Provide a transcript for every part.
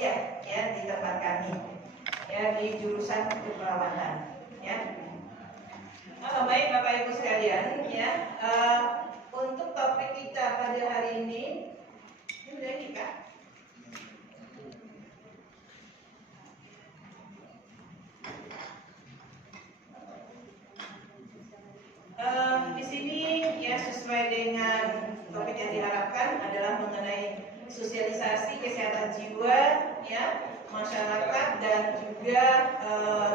kuliah ya di tempat kami ya di jurusan keperawatan ya. Baik Bapak Ibu sekalian ya, untuk topik kita pada hari ini udah ini Kak. Di sini ya sesuai dengan topik yang diharapkan adalah mengenai sosialisasi kesehatan jiwa ya masyarakat dan juga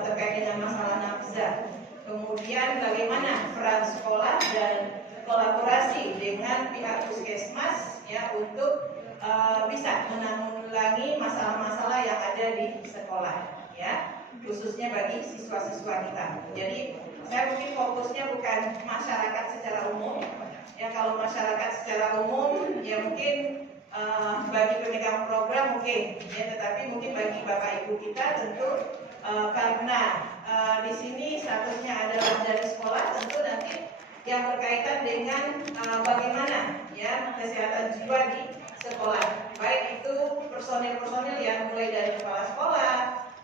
terkait dengan masalah nafsa. Kemudian bagaimana peran sekolah dan kolaborasi dengan pihak puskesmas ya untuk bisa menanggulangi masalah-masalah yang ada di sekolah ya, khususnya bagi siswa-siswa kita. Jadi saya mungkin fokusnya bukan masyarakat secara umum ya, kalau masyarakat secara umum ya mungkin bagi pemegang program mungkin ya, tetapi mungkin bagi Bapak Ibu kita tentu karena di sini statusnya adalah dari sekolah, tentu nanti yang berkaitan dengan bagaimana ya kesehatan jiwa di sekolah, baik itu personil-personil yang mulai dari kepala sekolah,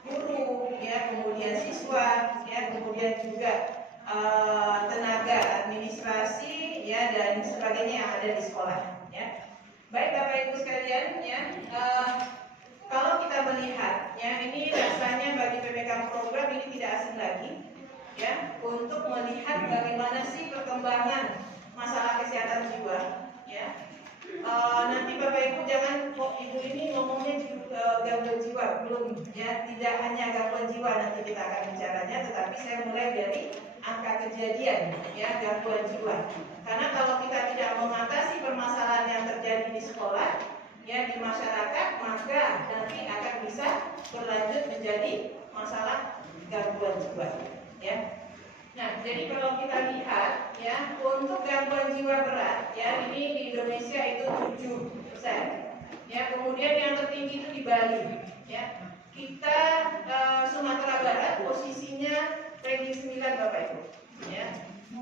guru, ya kemudian siswa, ya kemudian juga tenaga administrasi, ya dan sebagainya yang ada di sekolah. Ya. Baik Bapak Ibu sekalian, ya kalau kita melihat, ya ini rasanya bagi pemegang program ini tidak asing lagi, ya untuk melihat bagaimana sih perkembangan masalah kesehatan jiwa, ya. Nanti Bapak Ibu jangan kok Ibu ini ngomongnya gangguan jiwa, belum ya, tidak hanya gangguan jiwa nanti kita akan bicaranya, tetapi saya mulai dari angka kejadian ya gangguan jiwa. Karena kalau kita tidak mengatasi permasalahan yang terjadi di sekolah ya di masyarakat, maka nanti akan bisa berlanjut menjadi masalah gangguan jiwa ya. Nah, jadi kalau kita lihat ya, untuk gangguan jiwa berat ya, ini di Indonesia itu 7%. Ya, kemudian yang tertinggi itu di Bali ya. Kita Sumatera Barat posisinya ranking 9 Bapak Ibu ya.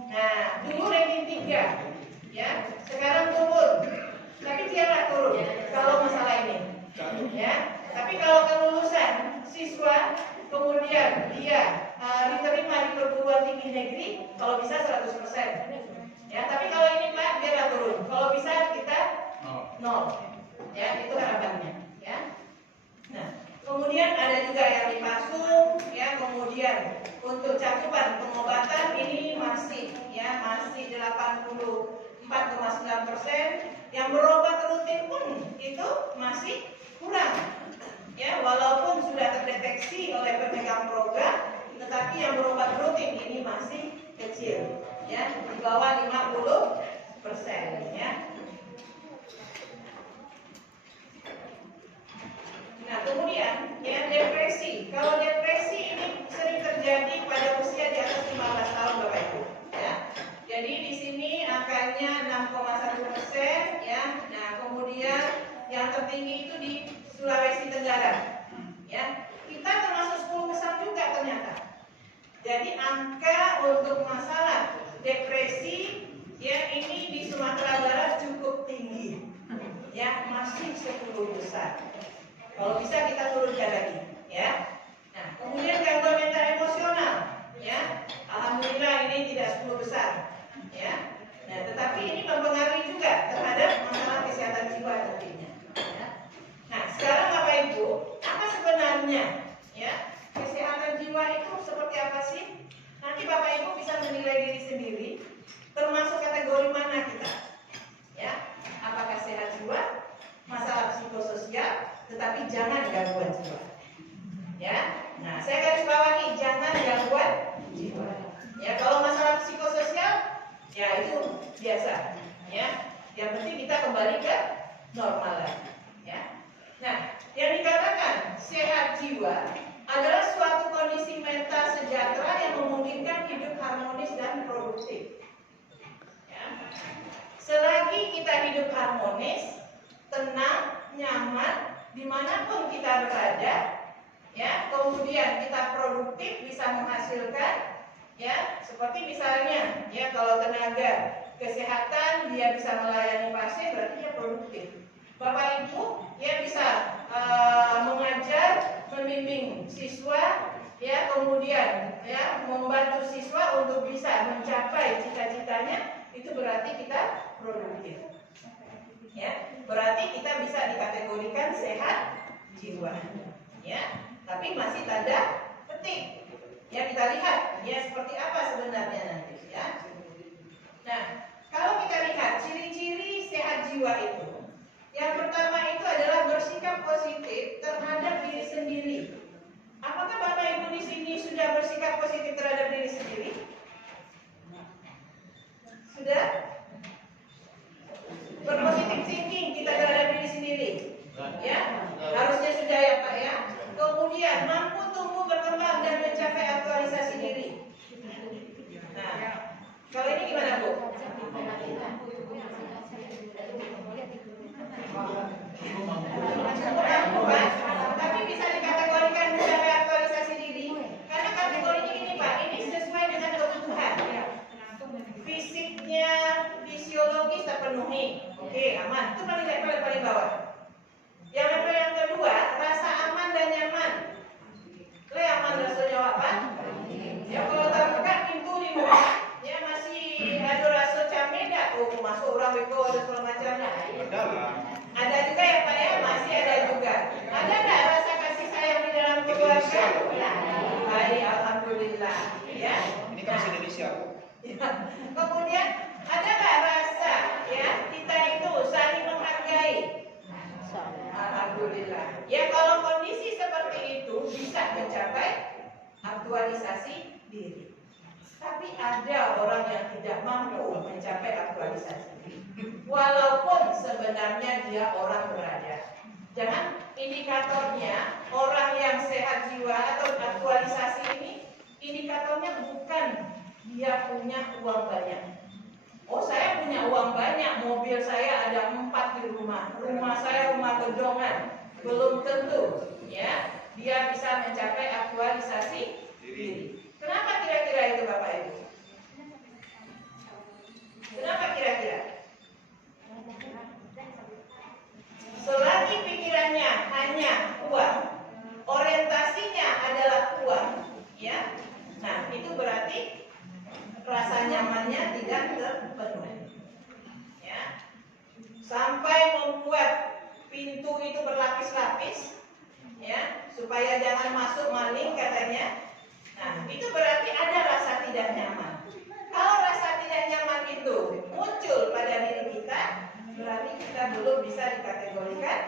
Nah, dulu ranking 3 ya, sekarang turun. Tapi dia turun kalau masalah ini ya. Tapi kalau kelulusan siswa kemudian dia diterima di perguruan tinggi negeri, kalau bisa 100%. Ya, tapi kalau ini Pak dia nggak turun. Kalau bisa kita 0. Ya, itu harapannya. Ya. Nah, kemudian ada juga yang dipasung. Ya, kemudian untuk cakupan pengobatan ini masih 84,9%. Yang berobat rutin pun itu masih kurang. Ya, walaupun sudah terdeteksi oleh pemegang program, tetapi yang berobat rutin ini masih kecil, ya, di bawah 50%, ya. Nah, kemudian ya depresi. Kalau depresi ini sering terjadi pada usia di atas 15 tahun, Bapak Ibu, ya. Jadi di sini angkanya 6,1%, ya. Nah, kemudian yang tertinggi itu di Sulawesi Tenggara, ya. Kita termasuk 10 besar juga ternyata. Jadi angka untuk masalah depresi ya ini di Sumatera Barat cukup tinggi, ya masih 10 besar. Kalau bisa kita turunkan lagi, ya. Nah, kemudian gangguan mental emosional, ya. Alhamdulillah ini tidak 10 besar, ya. Nah, tetapi ini mempengaruhi juga terhadap masalah kesehatan jiwa tentunya. Ya. Nah, sekarang Bapak Ibu, apa sebenarnya, ya? Kesehatan jiwa itu seperti apa sih? Nanti Bapak Ibu bisa menilai diri sendiri, termasuk kategori mana kita. Ya, apakah sehat jiwa, masalah psikososial, tetapi jangan gangguan jiwa. Ya, nah saya garis bawahi jangan gangguan jiwa. Ya, kalau masalah psikososial, ya itu biasa. Ya, yang penting kita kembali ke normal lagi. Ya, nah yang dikatakan sehat jiwa adalah suatu kondisi mental sejahtera yang memungkinkan hidup harmonis dan produktif. Ya. Selagi kita hidup harmonis, tenang, nyaman, dimanapun kita berada, ya, kemudian kita produktif, bisa menghasilkan, ya, seperti misalnya, ya, kalau tenaga kesehatan dia bisa melayani pasien, berarti dia produktif. Bapak Ibu, ya bisa mengajar membimbing siswa, ya, kemudian ya membantu siswa untuk bisa mencapai cita-citanya, itu berarti kita produktif. Ya, berarti kita bisa dikategorikan sehat jiwa. Ya, tapi masih tanda petik. Ya, kita lihat ya seperti apa sebenarnya nanti ya. Nah, kalau kita lihat ciri-ciri sehat jiwa itu, yang pertama itu adalah bersikap positif terhadap diri sendiri. Apakah Bapak Ibu di sini sudah bersikap positif terhadap diri sendiri? Sudah? Berpositif thinking kita terhadap diri sendiri. Ya, harusnya sudah ya Pak ya. Kemudian mampu tumbuh berkembang dan mencapai aktualisasi diri. Nah, kalau ini gimana Bu? Mampu Pak, tapi bisa dikategorikan mencapai aktualisasi diri. Karena kategorinya ini Pak, ini sesuai dengan kebutuhan. Fisiknya, fisiologis terpenuhi. Oke, aman. Itu paling level paling bawah. Yang level yang kedua, rasa aman dan nyaman. Aman rasanya apa? Ya kalau terbuka pintu dibuka, ya masih ada rasa cameda, masuk orang beko ada segala macam. Ada juga ya Pak ya, masih ada juga. Ada nggak rasa kasih sayang di dalam keluarga? Baik, alhamdulillah. Ya. Ini kan masih Indonesia. Ya. Kemudian ada nggak rasa ya kita itu saling menghargai? Alhamdulillah. Ya kalau kondisi seperti itu bisa mencapai aktualisasi diri. Tapi ada orang yang tidak mampu mencapai aktualisasi diri. Walaupun sebenarnya dia orang berada. Jangan indikatornya orang yang sehat jiwa atau aktualisasi ini, indikatornya bukan dia punya uang banyak. Oh saya punya uang banyak, mobil saya ada 4 di rumah saya rumah gedongan. Belum tentu ya dia bisa mencapai aktualisasi diri. Kenapa kira-kira itu Bapak Ibu? Kenapa kira-kira? Selagi pikirannya hanya uang, orientasinya adalah uang, ya. Nah, itu berarti rasa nyamannya tidak terpenuhi. Ya. Sampai membuat pintu itu berlapis-lapis, ya, supaya jangan masuk maling katanya. Nah, itu berarti ada rasa tidak nyaman. Kalau rasa tidak nyaman itu muncul pada diri kita, berarti kita belum bisa dikategorikan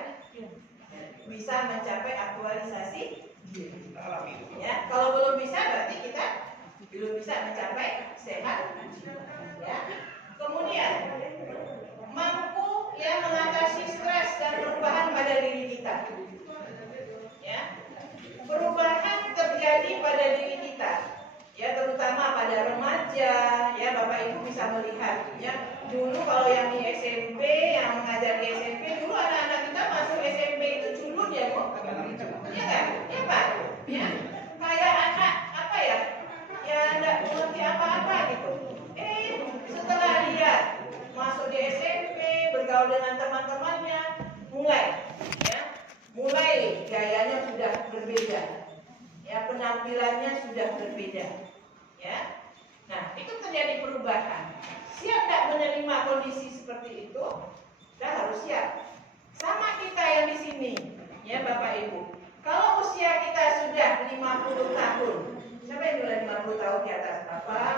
bisa mencapai aktualisasi diri. Ya, kalau belum bisa berarti kita belum bisa mencapai sehat. Ya. Kemudian mampu ya mengatasi stres dan perubahan pada diri kita. Ya. Perubahan terjadi pada diri kita. Ya, terutama pada remaja, ya Bapak Ibu bisa melihat ya. Dulu kalau yang di SMP, yang mengajar di SMP, dulu anak-anak kita masuk SMP itu culun ya, Bu. Iya kan? Ya, Pak. Ya. Kayak anak apa ya? Ya enggak mengerti apa-apa gitu. Setelah dia masuk di SMP, bergaul dengan teman-temannya, mulai gayanya sudah berbeda. Ya, penampilannya sudah berbeda. Ya. Nah, itu terjadi perubahan. Siap tak menerima kondisi seperti itu? Kita harus siap. Sama kita yang di sini, ya Bapak Ibu. Kalau usia kita sudah 50 tahun, siapa yang sudah 50 tahun di atas? Bapak,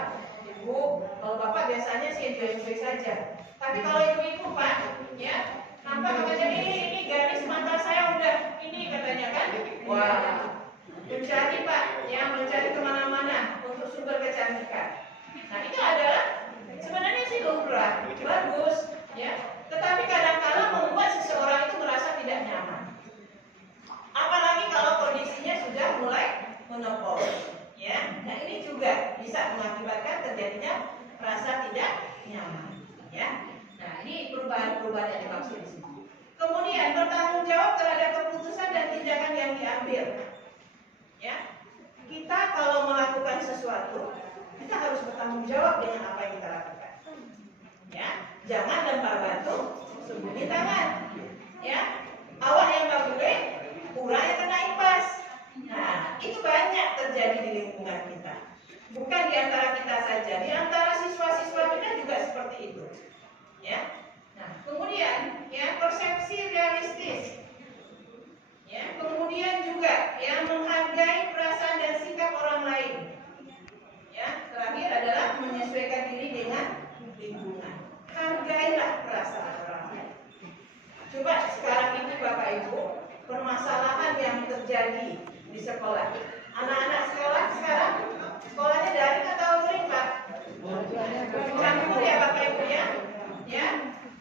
Ibu. Kalau Bapak biasanya sih enjoy saja. Tapi kalau ibu-ibu Pak, ya, nampak katanya ini garis mata saya udah ini katanya kan? Wah, mencari Pak, ya mencari kemana-mana untuk sumber kecantikan. Nah itu adalah sebenarnya sih lumrah, bagus, ya. Tetapi kadang-kadang membuat seseorang itu merasa tidak nyaman. Apalagi kalau kondisinya sudah mulai menopause, ya. Nah ini juga bisa mengakibatkan terjadinya rasa tidak nyaman, ya. Nah ini perubahan-perubahan yang dimaksud di sini. Kemudian bertanggung jawab terhadap keputusan dan tindakan yang diambil. Ya, kita kalau melakukan sesuatu, kita harus bertanggung jawab dengan apa yang kita lakukan. Ya, jangan lempar batu, sembunyi tangan. Ya, awak yang bagule, kurang yang kena impas. di antara kita saja, di antara siswa-siswa kita juga seperti itu. Ya. Nah, kemudian ya persepsi realistis. Ya, kemudian juga yang menghargai perasaan dan sikap orang lain. Ya, terakhir adalah menyesuaikan diri dengan lingkungan. Hargailah perasaan orang lain. Coba sekarang ini Bapak Ibu, permasalahan yang terjadi di sekolah. Anak-anak sekolah sekarang sekolahnya daring atau luring, Pak? Campur ya Bapak Ibu ya. Ya,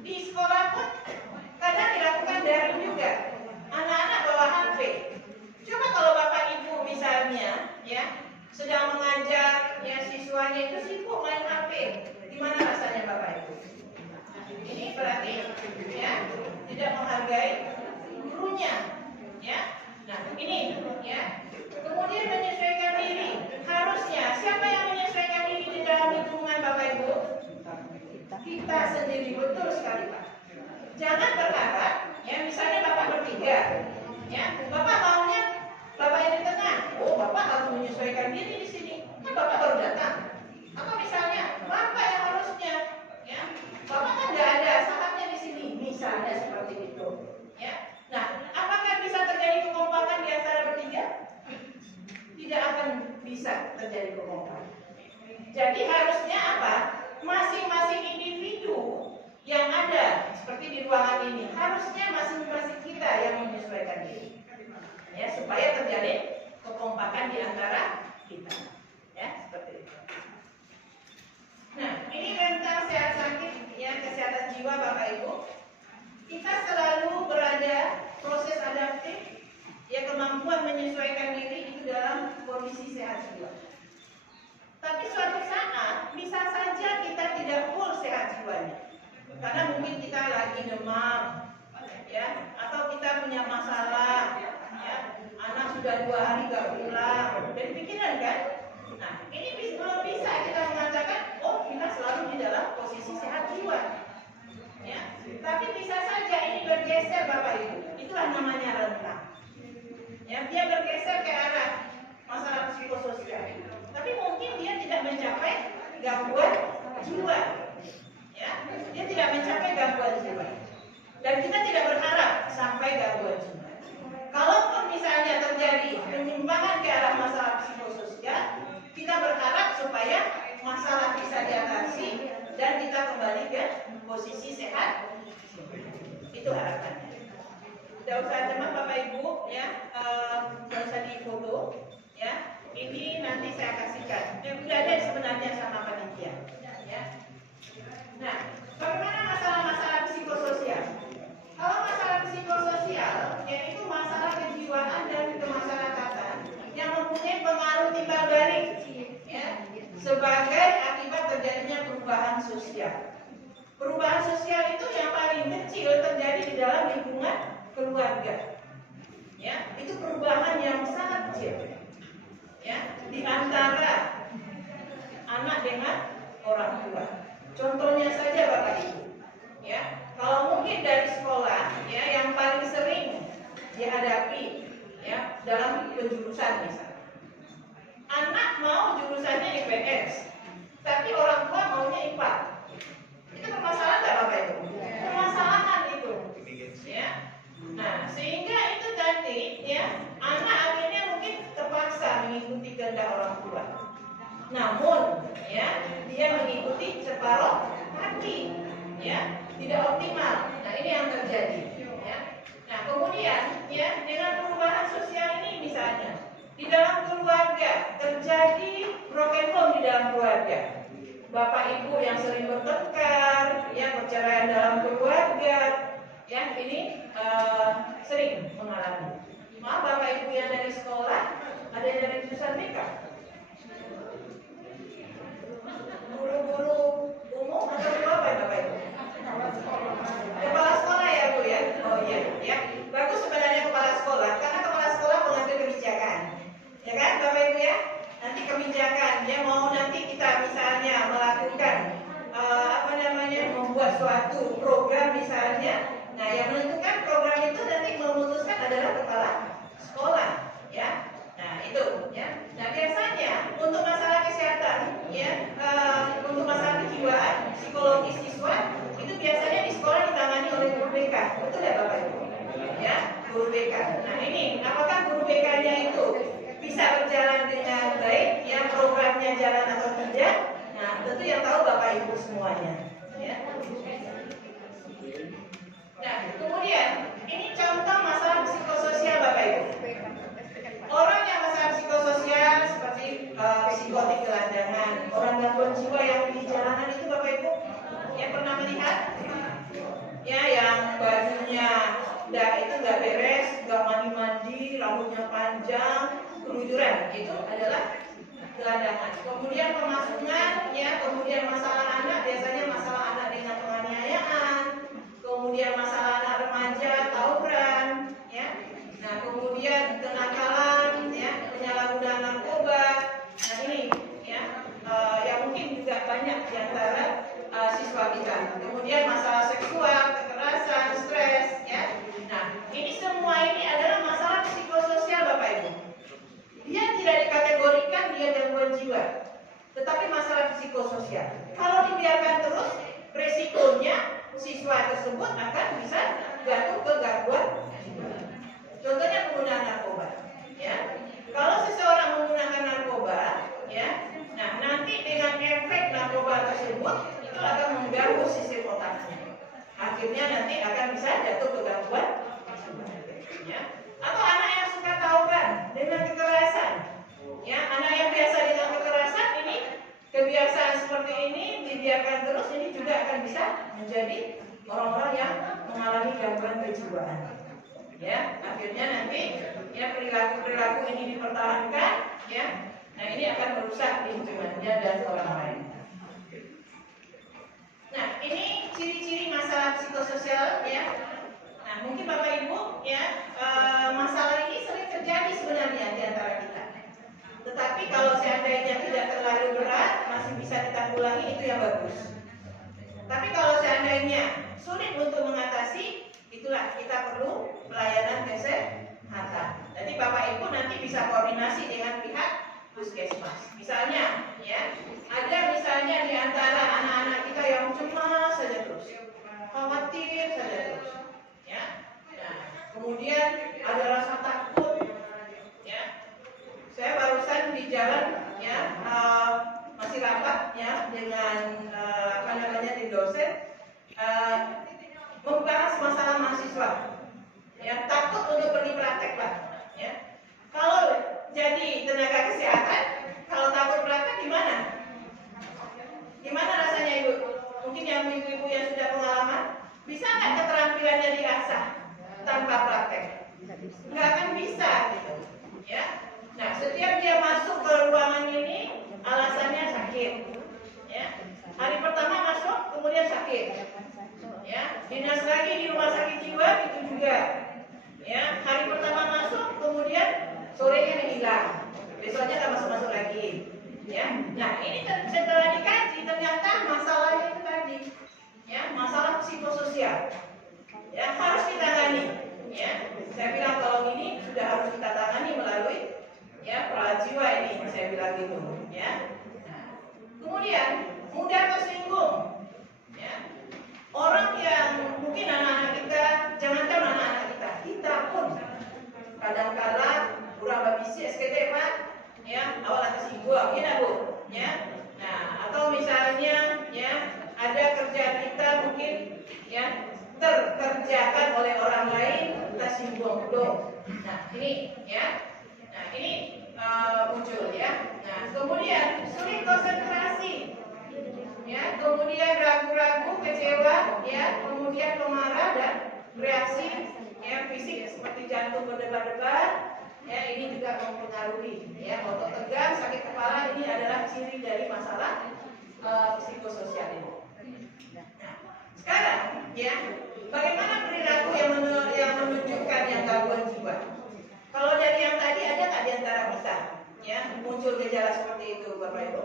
di sekolah pun kadang dilakukan daring juga. Anak-anak bawa HP. Coba kalau Bapak Ibu misalnya ya sedang mengajar ya siswanya itu sibuk main HP, gimana rasanya Bapak Ibu? Ini berarti ya tidak menghargai gurunya, ya. Nah ini ya. Kemudian menyesuaikan diri. Harusnya siapa yang menyesuaikan diri di dalam lingkungan Bapak Ibu? Kita sendiri, betul sekali Pak. Jangan berharap ya misalnya Bapak bertiga, ya Bapak maunya Bapak yang di tengah. Oh Bapak harus menyesuaikan diri di sini. Kan Bapak baru datang. Atau misalnya Bapak yang harusnya, ya Bapak kan nggak ada sahamnya di sini. Misalnya seperti itu, ya. Nah, apakah bisa terjadi kekompakan di antara bertiga? Tidak akan bisa terjadi kekompakan. Jadi harusnya apa? Masing-masing individu yang ada seperti di ruangan ini harusnya masing-masing kita yang menyesuaikan diri, ya supaya terjadi kekompakan di antara kita, ya seperti itu. Nah, ini tentang sehat sakit, ya kesehatan jiwa Bapak Ibu. Kita selalu berada proses adaptif, ya kemampuan menyesuaikan diri itu dalam kondisi sehat jiwa. Tapi suatu saat bisa saja kita tidak full sehat jiwanya, karena mungkin kita lagi demam, ya, atau kita punya masalah, ya, anak sudah 2 hari gak pulang, dan pikiran kan? Nah, ini belum bisa kita mengatakan, oh kita selalu di dalam posisi sehat jiwa, ya. Tapi bisa saja ini bergeser Bapak Ibu, itulah namanya rentang. Ya, dia bergeser ke arah masalah psikososial. Tapi mungkin dia tidak mencapai gangguan jiwa, ya, dia tidak mencapai gangguan jiwa, dan kita tidak berharap sampai gangguan jiwa. Kalaupun misalnya terjadi penyimpangan ke arah masalah psikososial, kita berharap supaya masalah bisa diatasi dan kita kembali ke posisi sehat. Itu harapannya. Tidak usah cemas Bapak Ibu, ya, tidak usah difoto, ya. Ini nanti saya kasihkan. Yang sudah ada sebenarnya sama panitia, ya. Nah, bagaimana masalah-masalah psikososial? Kalau masalah psikososial, yaitu masalah kejiwaan dan kemasyarakatan yang mempunyai pengaruh timbal balik, ya, sebagai akibat terjadinya perubahan sosial. Perubahan sosial itu yang paling kecil terjadi di dalam lingkungan keluarga, ya, itu perubahan yang sangat kecil, ya, di antara anak dengan orang tua. Contohnya saja Bapak Ibu, ya, kalau mungkin dari sekolah, ya, yang paling sering dihadapi, ya, dalam penjurusan misalnya, anak mau jurusannya IPS, tapi orang tua maunya IPA. Itu permasalahan nggak Bapak Ibu? Permasalahan itu, ya. Nah, sehingga itu tadi, ya, anak akhirnya mungkin terpaksa mengikuti kehendak orang tua. Namun, ya, dia mengikuti separuh hati, ya, tidak optimal. Nah, ini yang terjadi, ya. Nah, kemudian, ya, dengan perubahan sosial ini misalnya, di dalam keluarga terjadi broken home di dalam keluarga. Bapak Ibu yang sering bertengkar, ya, perceraian dalam keluarga, ya, ini sering mengalami. Maaf Bapak Ibu yang dari sekolah, ada yang dari jurusan BK? Guru-guru umum atau guru apa ya Bapak Ibu? Kepala sekolah ya Bu ya? Oh iya, ya. Bagus sebenarnya kepala sekolah, karena kepala sekolah mengambil kebijakan. Ya kan Bapak Ibu ya? Nanti kebijakan, ya mau nanti kita misalnya melakukan membuat suatu program misalnya. Nah, yang menentukan program itu nanti memutuskan adalah kepala sekolah, ya. Nah, itu, ya. Nah, biasanya untuk masalah kesehatan BK. Nah ini, apakah guru BK-nya itu bisa berjalan dengan baik, ya programnya jalan atau tidak? Nah tentu yang tahu Bapak Ibu semuanya. Ya. Nah kemudian ini contoh masalah psikososial Bapak Ibu. Orang yang masalah psikososial seperti psikotik gelandangan, orang gangguan jiwa yang di jalanan itu Bapak Ibu, yang pernah melihat? Ya yang bajunya nggak beres, nggak mandi-mandi, rambutnya panjang, keluyuran, itu adalah gelandangan. Kemudian pemasungan, ya kemudian masalah anak, biasanya masalah anak dengan penganiayaan, kemudian masalah anak remaja, tawuran, ya. Nah kemudian kenakalan, ya penyalahgunaan narkoba. Nah ini, ya yang mungkin juga banyak di antara siswa kita. Kemudian masalah seksual, kekerasan, stres, ya. Nah, ini semua ini adalah masalah psikososial Bapak Ibu. Dia tidak dikategorikan dia gangguan jiwa, tetapi masalah psikososial. Kalau dibiarkan terus, resikonya siswa tersebut akan bisa jatuh ke gangguan jiwa. Contohnya penggunaan narkoba, ya. Kalau seseorang menggunakan narkoba, ya, nah nanti dengan efek narkoba tersebut itu akan mengganggu sistem otaknya. Akhirnya nanti akan bisa jatuh ke gangguan, ya. Atau anak yang suka tawuran dengan kekerasan, ya, anak yang biasa dengan kekerasan ini, kebiasaan seperti ini dibiarkan terus, ini juga akan bisa menjadi orang-orang yang mengalami gangguan kejiwaan. Ya, akhirnya nanti ya perilaku ini dipertahankan, ya. Nah ini akan merusak lingkungannya dan orang lain. Nah ini ciri-ciri masalah psikososial, ya. Nah mungkin Bapak Ibu, ya masalah ini sering terjadi sebenarnya di antara kita. Tetapi kalau seandainya tidak terlalu berat, masih bisa ditanggulangi, itu yang bagus. Tapi kalau seandainya sulit untuk mengatasi, itulah kita perlu pelayanan kesehatan. Jadi Bapak Ibu nanti bisa koordinasi dengan pihak puskesmas. Misalnya, ya, ada misalnya di antara anak-anak kita yang cemas saja terus, khawatir saja terus, ya. Nah, kemudian ada rasa takut, ya. Saya barusan di jalan, ya, masih rapat, ya, dengan tim dosen. Membahas masalah mahasiswa, ya takut untuk pergi praktek Pak, ya. Kalau jadi tenaga kesehatan, kalau takut praktek gimana? Gimana rasanya Ibu? Mungkin yang ibu-ibu yang sudah pengalaman, bisa nggak keterampilannya diasah tanpa praktek? Nggak akan bisa, gitu, ya. Nah setiap dia masuk ke ruangan ini, alasannya sakit, ya. Hari pertama masuk, kemudian sakit. Ya, dinas lagi di rumah sakit jiwa itu juga. Ya, hari pertama masuk, kemudian sorenya hilang. Besoknya nggak masuk lagi. Ya, nah ini setelah dikaji ternyata masalahnya itu tadi. Ya, masalah psikososial. Ya, harus ditangani. Ya, saya bilang kalau ini sudah harus kita tangani melalui ya perawat jiwa ini. Saya bilang gitu. Ya. Nah, kemudian mudah tersinggung. Ya. Orang yang mungkin anak-anak kita, jangankan anak-anak kita pun kadang-kala kurang babisi SKT Pak, ya awal atas ibu, ya Bu, ya. Nah atau misalnya, ya ada kerjaan kita mungkin, ya terkerjakan oleh orang lain, kita singgung loh. Nah ini, ya, nah ini muncul, ya. Nah kemudian sulit konsentrasi. Ya, kemudian ragu-ragu, kecewa, ya, kemudian pemarah dan reaksi ya fisik seperti jantung berdebar-debar, ya ini juga mempengaruhi, ya otot tegang, sakit kepala, ini adalah ciri dari masalah psikososial ini. Nah, sekarang, ya, bagaimana perilaku yang menunjukkan yang gangguan jiwa? Kalau dari yang tadi ada nggak di antara kita, ya muncul gejala seperti itu, Bapak Ibu?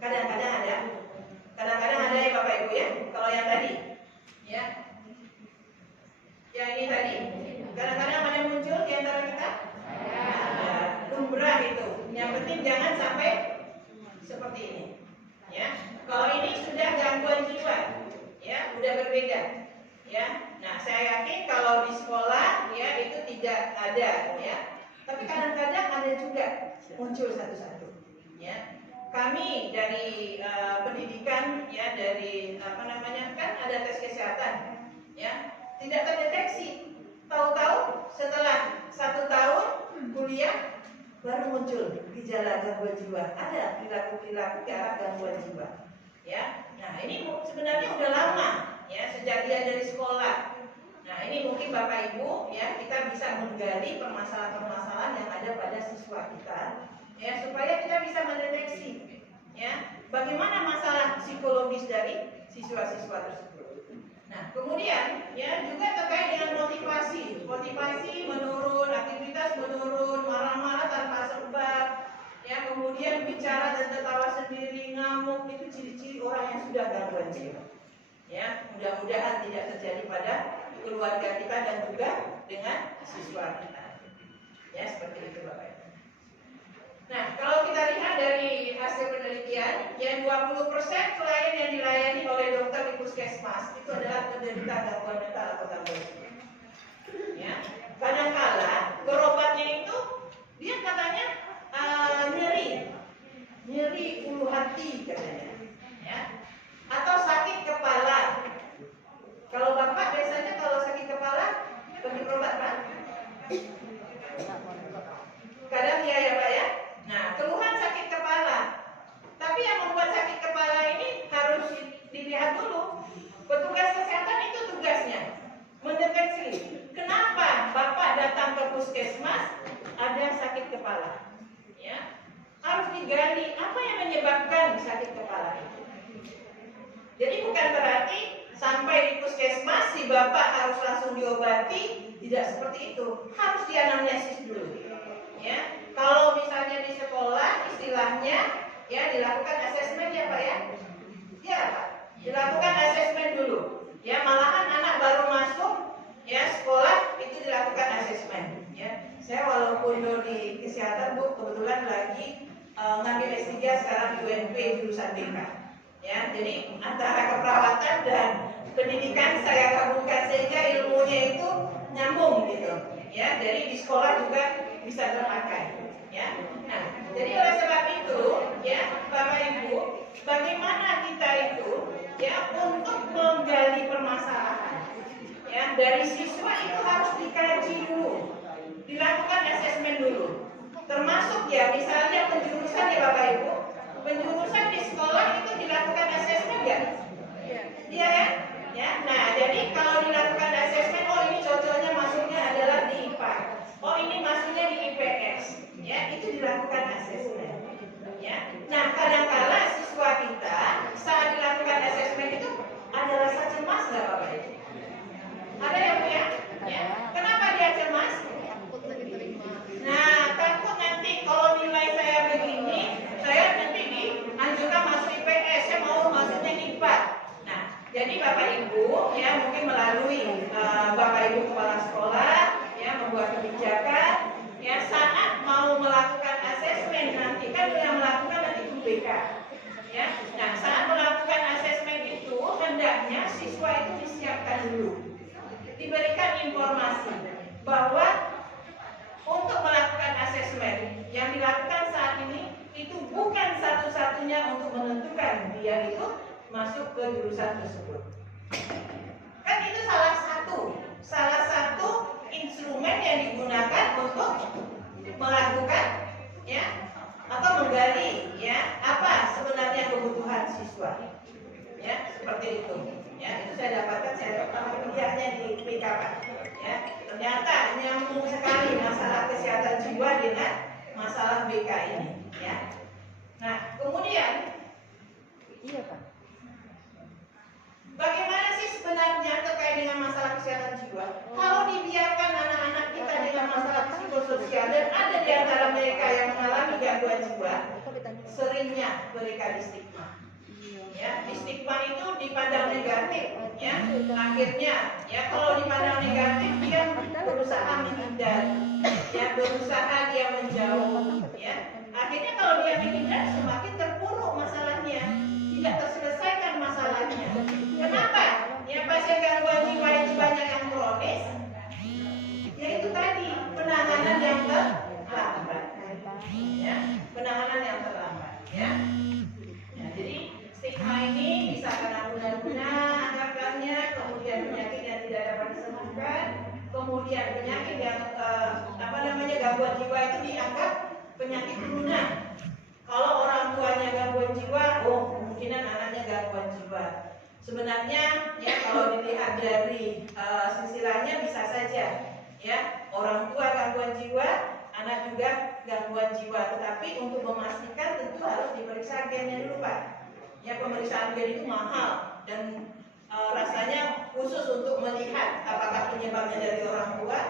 Kadang-kadang ada. Kadang-kadang ada ya Bapak Ibu, ya. Kalau yang tadi, ya. Yang ini tadi, kadang-kadang ada muncul di antara kita. Ya, lumrah itu. Yang penting jangan sampai seperti ini. Ya. Kalau ini sudah gangguan jiwa, ya, udah berbeda. Ya. Nah, saya yakin kalau di sekolah, ya, itu tidak ada, ya. Tapi kadang-kadang ada juga muncul satu-satu, ya. Kami dari pendidikan, ya, dari apa namanya, kan ada tes kesehatan, ya, tidak terdeteksi. Tahu-tahu setelah 1 tahun kuliah baru muncul gejala gangguan jiwa. Ada perilaku-perilaku ke arah gangguan jiwa, ya. Nah, ini sebenarnya udah lama, ya, sejak dia dari sekolah. Nah, ini mungkin Bapak Ibu, ya, kita bisa menggali permasalahan-permasalahan yang ada pada siswa kita, ya, supaya kita bisa mendeteksi, ya, bagaimana masalah psikologis dari siswa-siswa tersebut. Nah, kemudian, ya, juga terkait dengan motivasi menurun, aktivitas menurun, marah-marah tanpa sebab, ya, kemudian bicara dan tertawa sendiri, ngamuk, itu ciri-ciri orang yang sudah gangguan jiwa. Ya, mudah-mudahan tidak terjadi pada keluarga kita dan juga dengan siswa kita. Ya, seperti itu Bapak Ibu. Nah, kalau kita lihat dari hasil penelitian, ya 20% klien yang dilayani oleh dokter di puskesmas itu adalah penderita gangguan mental atau gangguan jiwa. Ya, kadang-kala berobatnya itu dia katanya nyeri ulu hati katanya, ya, atau sakit kepala. Kalau Bapak biasanya kalau sakit kepala pergi berobat Pak? Kadang iya ya Pak ya. Nah, keluhan sakit kepala. Tapi yang membuat sakit kepala ini harus dilihat dulu. Petugas kesehatan itu tugasnya mendeteksi kenapa Bapak datang ke puskesmas ada sakit kepala. Ya, harus digali apa yang menyebabkan sakit kepala itu. Jadi bukan berarti sampai di puskesmas si Bapak harus langsung diobati, tidak seperti itu. Harus dianamnesis dulu. Ya, kalau misalnya di sekolah istilahnya, ya, dilakukan asesmen ya Pak ya. Ya Pak, dilakukan asesmen dulu. Ya, malahan anak baru masuk ya sekolah itu dilakukan asesmen. Ya, saya walaupun di kesehatan Bu kebetulan lagi ngambil S3 sekarang di UNP jurusan BK. Ya, jadi antara keperawatan dan pendidikan saya gabungkan sehingga ilmunya itu nyambung gitu. Ya, jadi di sekolah juga bisa terpakai. Ya, nah, jadi oleh sebab itu, ya, Bapak Ibu, bagaimana kita itu, ya, untuk menggali permasalahan, ya, dari siswa itu harus dikaji dulu, dilakukan asesmen dulu, termasuk ya, misalnya penjurusan ya Bapak Ibu, penjurusan di sekolah itu dilakukan asesmen ya, iya ya, ya, nah, jadi kalau dilakukan asesmen, oh ini cocoknya masuknya adalah di IPA, oh ini masuknya di IPS. Ya, itu dilakukan asesmen. Ya. Nah, kadang-kala siswa kita saat dilakukan asesmen itu ada rasa cemas nggak Bapak Ibu? Ada ya Bu ya? Ya. Kenapa dia cemas? Nah, takut nanti kalau nilai saya begini, saya nanti dianjurkan masuk IPS, saya mau masuknya IPA. Nah, jadi Bapak Ibu ya mungkin melalui Bapak Ibu kepala sekolah ya membuat kebijakan. Ya, saat mau melakukan asesmen nanti kan yang melakukan nanti guru BK. Ya, nah saat melakukan asesmen itu hendaknya siswa itu disiapkan dulu, diberikan informasi bahwa untuk melakukan asesmen yang dilakukan saat ini itu bukan satu-satunya untuk menentukan dia itu masuk ke jurusan tersebut. Kan itu salah satu instrumen yang digunakan untuk melakukan ya atau menggali ya apa sebenarnya kebutuhan siswa ya seperti itu ya itu saya dapatkan saya kuliahnya di PKK ya ternyata nyambung sekali masalah kesehatan jiwa dengan masalah BK ini ya. Nah kemudian iya Pak, bagaimana sih sebenarnya terkait dengan masalah kesehatan jiwa? Kalau dibiarkan anak-anak kita dengan masalah psikososial dan ada di antara mereka yang mengalami gangguan jiwa, seringnya mereka distigma. Ya, distigma itu dipandang negatif. Ya, akhirnya, ya kalau dipandang negatif dia berusaha menghindar, ya berusaha dia menjauh. Ya, akhirnya kalau dia menghindar semakin terpuruk masalahnya, tidak terselesaikan masalahnya. Kenapa? Ya pasien gangguan jiwa itu banyak yang kronis. Ya itu tadi kemudian penyakit yang gangguan jiwa itu dianggap penyakit turunan. Kalau orang tuanya gangguan jiwa, kemungkinan anaknya gangguan jiwa. Sebenarnya ya kalau dilihat dari silsilahnya bisa saja ya orang tua gangguan jiwa, anak juga gangguan jiwa. Tetapi untuk memastikan tentu harus diperiksa gennya dulu Pak. Ya pemeriksaan gen itu mahal dan rasanya khusus untuk melihat apakah penyebabnya dari orang tua.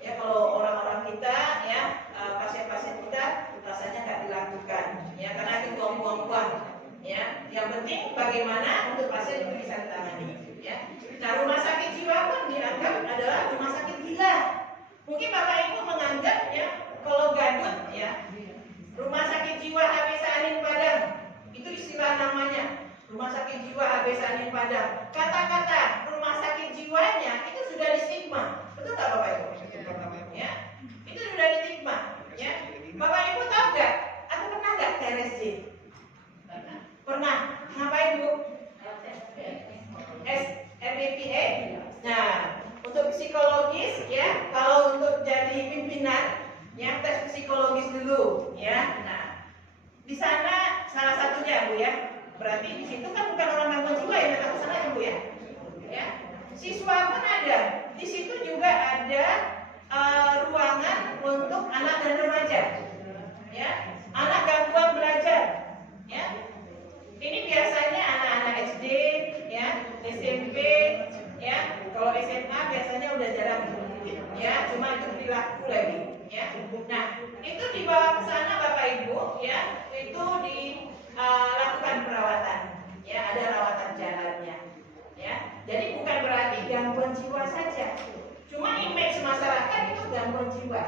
Ya kalau orang-orang kita ya pasien-pasien kita rasanya nggak dilakukan ya karena itu buang-buang uang ya. Yang penting bagaimana untuk pasien itu bisa ditangani ya. Nah rumah sakit jiwa pun dianggap adalah rumah sakit gila. Mungkin Bapak Ibu menganggap ya kalau Gadut ya rumah sakit jiwa HB Sanin Padang itu istilah namanya rumah sakit jiwa HB Sanin Padang. Kata-kata rumah sakit jiwanya itu sudah distigma, betul nggak Bapak Ibu? Ya, itu sudah distigma. Ya, Bapak Ibu tahu nggak? Atau pernah nggak ke RSJ? Pernah. Ngapain Bu? RBPA. Nah, untuk psikologis ya, kalau untuk jadi pimpinan ya tes psikologis dulu ya. Nah, di sana salah satunya Bu ya. Berarti di situ kan bukan orang gangguan jiwa yang datang ke sana ya Bu ya. Ya. Siswa pun ada. Di situ juga ada ruangan untuk anak dan remaja. Ya. Anak gangguan belajar. Ya. Ini biasanya anak-anak SD, ya, SMP, ya. Kalau SMA biasanya udah jarang, ya. Cuma itu perilaku lagi, ya. Nah, itu dibawa ke sana Bapak Ibu, ya. Itu dilakukan perawatan, ya. Ada rawatan jalannya, ya. Jadi bukan berarti gangguan jiwa saja. Cuma image masyarakat itu gangguan jiwa.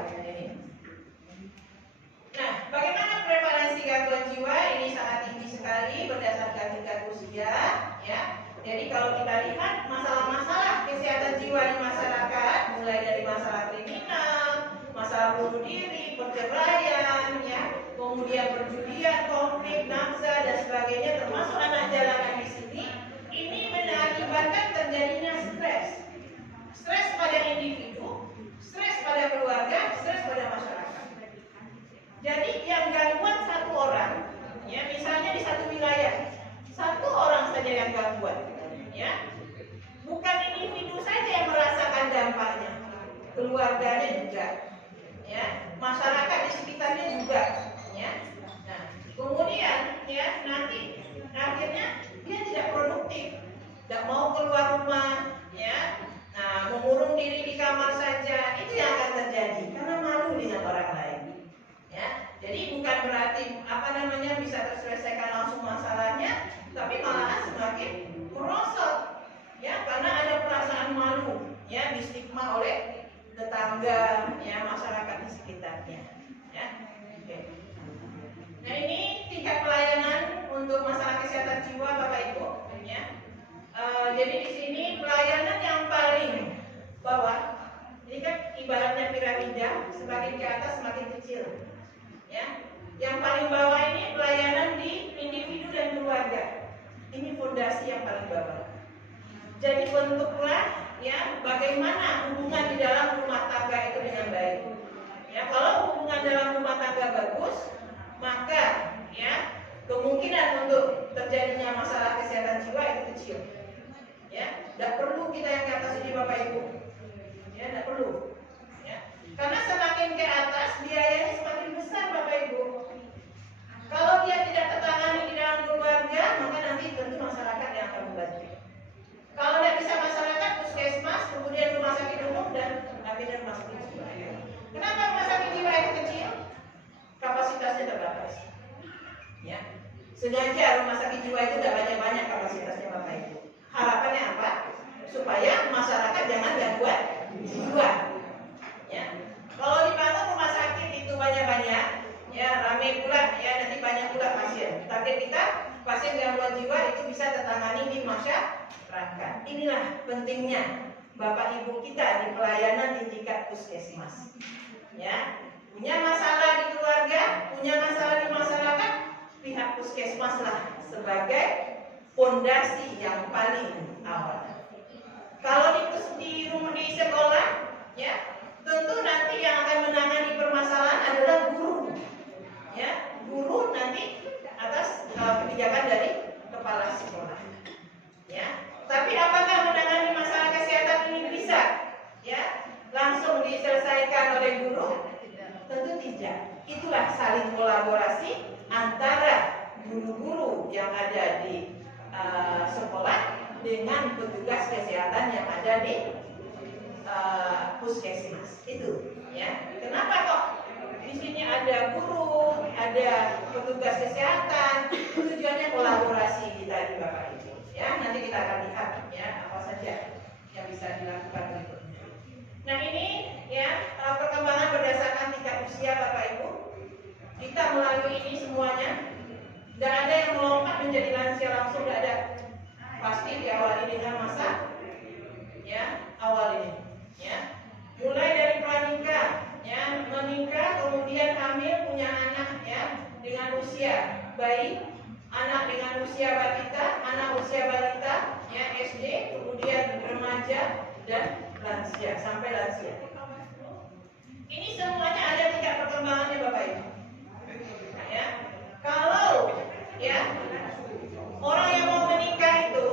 Nah, bagaimana prevalensi gangguan jiwa? Ini sangat tinggi sekali berdasarkan tingkat usia, ya. Jadi kalau kita lihat masalah-masalah kesehatan jiwa di masyarakat, mulai dari masalah kriminal, masalah bunuh diri, perceraian, ya, kemudian perjudian, konflik, nafsa dan sebagainya, termasuk anak jalanan di sini, ini mengakibatkan terjadinya stres. Stres pada individu, stres pada keluarga, stres pada masyarakat. Jadi yang gangguan satu orang, ya misalnya di satu wilayah, satu orang saja yang gangguan, ya bukan individu saja yang merasakan dampaknya, keluarganya juga, ya masyarakat di sekitarnya juga, ya. Nah kemudian ya nanti akhirnya dia tidak produktif, tidak mau keluar rumah, ya. Nah mengurung diri di kamar saja itu yang akan terjadi karena malu dengan orang lain. Ya, jadi bukan berarti bisa terselesaikan langsung masalahnya, tapi malahan semakin merosot, ya karena ada perasaan malu, ya distigma oleh tetangga, ya masyarakat di sekitarnya, ya. Oke. Nah ini tingkat pelayanan untuk masalah kesehatan jiwa Bapak Ibu, ya. Jadi di sini pelayanan yang paling bawah, ini kan ibaratnya piramida, semakin ke atas semakin kecil. Ya, yang paling bawah ini pelayanan di individu dan keluarga. Ini fondasi yang paling bawah. Jadi bentuklah ya bagaimana hubungan di dalam rumah tangga itu dengan baik. Ya, kalau hubungan dalam rumah tangga bagus, maka ya kemungkinan untuk terjadinya masalah kesehatan jiwa itu kecil. Ya, tidak perlu kita yang ke atas ini Bapak Ibu. Ya, tidak perlu. Ya, karena semakin ke atas biayanya semakin besar Bapak Ibu. Kalau dia tidak tertangani di dalam keluarga, maka nanti tentu masyarakat yang akan membantu. Kalau tidak bisa masyarakat, puskesmas, kemudian rumah sakit umum dan akhirnya rumah sakit jiwa. Kenapa rumah sakit jiwa itu kecil? Kapasitasnya terbatas. Ya, sengaja rumah sakit jiwa itu tidak banyak-banyak kapasitasnya Bapak Ibu. Harapannya apa? Supaya masyarakat jangan gangguan jiwa. Ya, kalau dibangun rumah sakit itu banyak-banyak, ya ramai pula, ya nanti banyak pula pasien. Target kita pasien gangguan jiwa itu bisa tertangani di masyarakat. Inilah pentingnya Bapak Ibu kita di pelayanan di tingkat puskesmas. Ya, punya masalah di keluarga, punya masalah di masyarakat, pihak puskesmas lah sebagai fondasi yang paling awal. Kalau di sekolah, ya diselesaikan oleh guru? Tentu tidak. Itulah saling kolaborasi antara guru-guru yang ada di sekolah dengan petugas kesehatan yang ada di puskesmas. Itu ya. Kenapa kok di sini ada guru, ada petugas kesehatan? Tujuannya kolaborasi tadi Bapak Ibu. Ya, nanti kita akan lihat ya apa saja yang bisa dilakukan berikutnya. Nah ini ya perkembangan berdasarkan tingkat usia Bapak Ibu. Kita melalui ini semuanya. Tidak ada yang melompat menjadi lansia langsung, tidak ada. Pasti diawali dengan masa ya awal ini. Ya, mulai dari pranikah, ya menikah, kemudian hamil, punya anak ya dengan usia bayi, anak dengan usia balita, anak usia balita, ya SD, kemudian remaja dan lansia sampai lansia. Ini semuanya ada tingkat perkembangannya Bapak Ibu. Ya, kalau ya orang yang mau menikah itu,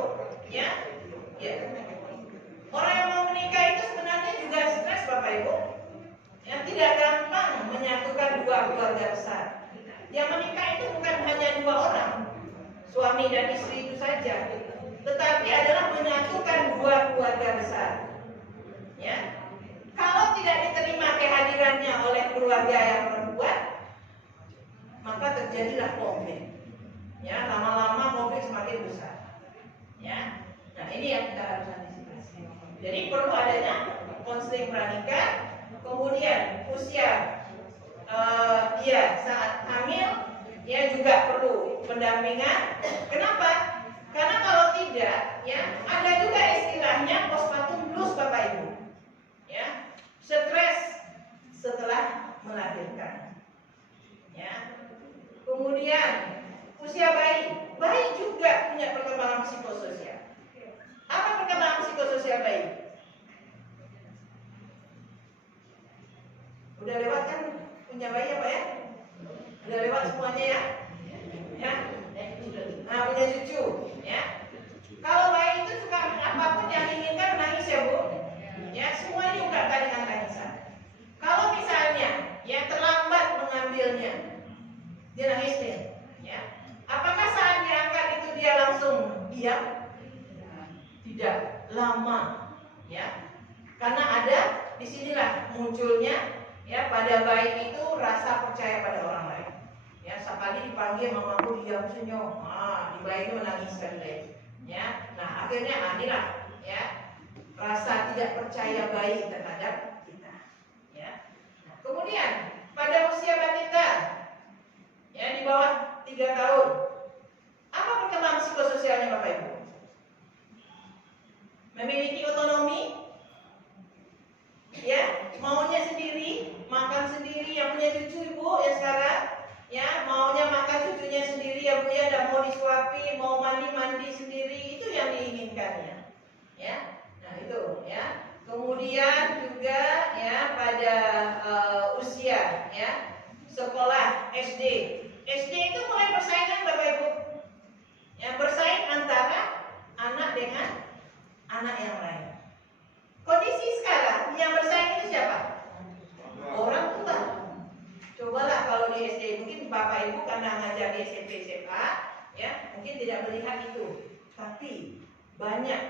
ya orang yang mau menikah itu sebenarnya juga stres Bapak Ibu. Yang tidak gampang menyatukan dua keluarga besar. Yang menikah itu bukan hanya dua orang, suami dan istri itu saja, tetapi adalah menyatukan dua keluarga besar. Ya, kalau tidak diterima kehadirannya oleh keluarga yang perempuan, maka terjadilah konflik. Ya, lama-lama konflik semakin besar. Ya, nah ini yang kita harus antisipasi. Jadi perlu adanya konseling pranikah, kemudian usia dia saat hamil, ya juga perlu pendampingan. Kenapa? Karena kalau tidak, ya ada juga istilahnya postpartum blues Bapak Ibu. Ya, stres setelah melahirkan. Ya, kemudian usia bayi juga punya perkembangan psikososial. Apa perkembangan psikososial bayi? Udah lewat kan punya bayi apa ya? Udah lewat semuanya ya? Ya? Nah, punya cucu ya. Kalau bayi itu suka apapun yang diinginkan nangis ya Bu. Ya, semua diungkapkan dengan tangisan. Kalau misalnya ya terlambat mengambilnya, dia nangis deh. Ya. Apakah saat diangkat itu dia langsung diam? Tidak, lama. Ya. Karena ada disinilah munculnya ya pada bayi itu rasa percaya pada orang lain. Ya, sekali dipanggil mamaku diam senyum. Di bayi itu menangis sekali. Ya. Nah, akhirnya inilah ya rasa tidak percaya bayi terhadap kita. Ya. Nah, kemudian pada usia balita ya di bawah 3 tahun. Apa perkembangan psikososialnya Bapak Ibu? Memiliki otonomi, ya, maunya sendiri, makan sendiri, yang punya cucu Ibu ya sekarang, ya, maunya makan cucunya sendiri ya Bu ya, dan mau disuapi, mau mandi sendiri, itu yang diinginkannya. Ya. Nah, itu ya. Kemudian juga ya pada usia ya sekolah SD. SD itu mulai persaingan Bapak Ibu. Yang bersaing antara anak dengan anak yang lain. Kondisi sekarang yang bersaing itu siapa? Orang tua. Cobalah kalau di SD, mungkin Bapak Ibu karena ngajar di SMP SMA, ya mungkin tidak melihat itu. Tapi banyak